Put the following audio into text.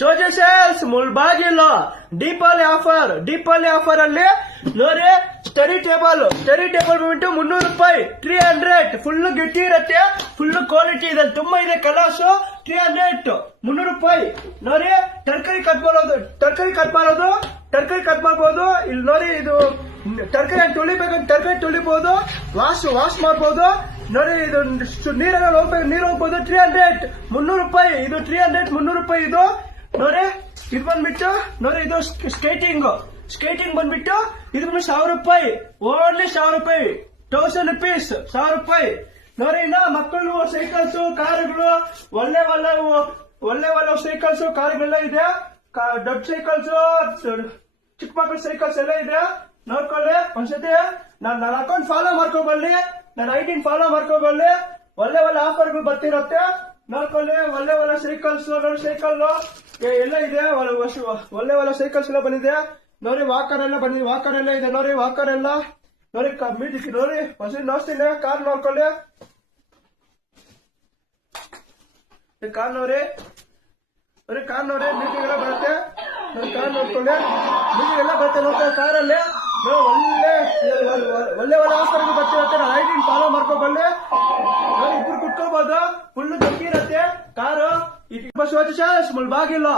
ಸೋಜೆ sales Mulbagal Deepavali offer ಅಲ್ಲಿ ನೋಡಿ study table ಬಂದ್ಬಿಟ್ಟು 300 ರೂಪಾಯಿ 300 ಫುಲ್ ಗಟ್ಟಿ ಇರತ್ತೆ, ಫುಲ್ ಕ್ವಾಲಿಟಿ ಇದೆ, ತುಂಬಾ ಇದೆ ಕಲರ್ಸ್. 300 300 ರೂಪಾಯಿ ನೋಡಿ. ತರಕಾರಿ ಕಟ್ ಮಾಡಬಹುದು ಇಲ್ಲಿ ನೋಡಿ. ಇದು ತರಕಾರಿ ತೊಳಿಬೇಕಂತ ತರಕಾರಿ ತೊಳಿಬಹುದು, ವಾಶ್ ಮಾಡಬಹುದು ನೋಡಿ. ಇದು ನೀರೆಲ್ಲ ಹೋಗ್ಬೋದು. 300 300 ರೂಪಾಯಿ ಇದು. 300 ರೂಪಾಯಿ ಇದು ನೋಡಿ. ಇದು ಬಂದ್ಬಿಟ್ಟು ನೋಡಿ, ಇದು ಸ್ಕೇಟಿಂಗ್ ಬಂದ್ಬಿಟ್ಟು ಇದು 1000 ರೂಪಾಯಿ, ಓನ್ಲಿ 1000 ರೂಪಾಯಿ, 1000 rupees, 1000 ರೂಪಾಯಿ ನೋಡಿ. ಇನ್ನ ಮಕ್ಕಳು ಸೈಕಲ್ಸ್ ಕಾರುಗಳು ಒಳ್ಳೆ ಸೈಕಲ್ಸ್ ಕಾರುಗಳೆಲ್ಲ ಇದೆ. ದೊಡ್ಡ ಸೈಕಲ್ಸ್, ಚಿಕ್ಕ ಮಕ್ಕಳ ಸೈಕಲ್ಸ್ ಎಲ್ಲ ಇದೆ. ನೋಡ್ಕೊಳ್ಳಿ ಒಂದ್ಸತಿ. ನನ್ನ ಅಕೌಂಟ್ ಫಾಲೋ ಮಾಡ್ಕೊಬಲ್ಲಿ, ನನ್ನ ಐಡಿನ್ ಫಾಲೋ ಮಾಡ್ಕೊಬಲ್ಲಿ. ಒಳ್ಳೆ ಆಫರ್ಗಳು ಬರ್ತಿರತ್ತೆ. ನೋಡ್ಕೊಳ್ಳಿ. ಒಳ್ಳೆ ಸೈಕಲ್ಸ್ ಸೈಕಲ್ ಎಲ್ಲ ಇದೆ. ಒಳ್ಳೆ ಸೈಕಲ್ಸ್ ಎಲ್ಲ ಬಂದಿದೆ ನೋಡಿ. ವಾಕರ್ ಎಲ್ಲ ಬಂದಿದೆ, ವಾಕರ್ ಎಲ್ಲ ಇದೆ ನೋಡಿ. ವಾಕರ್ ಎಲ್ಲ ನೋಡಿ. ನೋಡಿ ಹೊಸ ನೋಡ್ತೀನಿ. ಕಾರ್ ನೋಡ್ಕೊಳ್ಳಿ. ಕಾರ್ ನೋಡಿ ಮೀಟಿಂಗ್ ಎಲ್ಲ ಬರುತ್ತೆ ನೋಡಿ. ಕಾರ್ ನೋಡ್ಕೊಳ್ಳಿ, ಮೀಟಿಂಗ್ ಎಲ್ಲ ಬರುತ್ತೆ ನೋಡ್ಕೊಳ್ಳಿ. ಕಾರಲ್ಲಿ ಒಳ್ಳೆ ಆಫರ್ ಬರ್ತಿರತ್ತೆ. ನಾನು ಐಡಿನ್ ಫಾಲೋ ಮಾಡ್ಕೊಬಲ್ಲಿ ನೋಡಿ. ಇಬ್ರು ಕುತ್ಕೋಬಹುದು, ಫುಲ್ ಗಟ್ಟಿ ಇರತ್ತೆ ಕಾರು. ಮುಳ್ಬಾಗಿಲು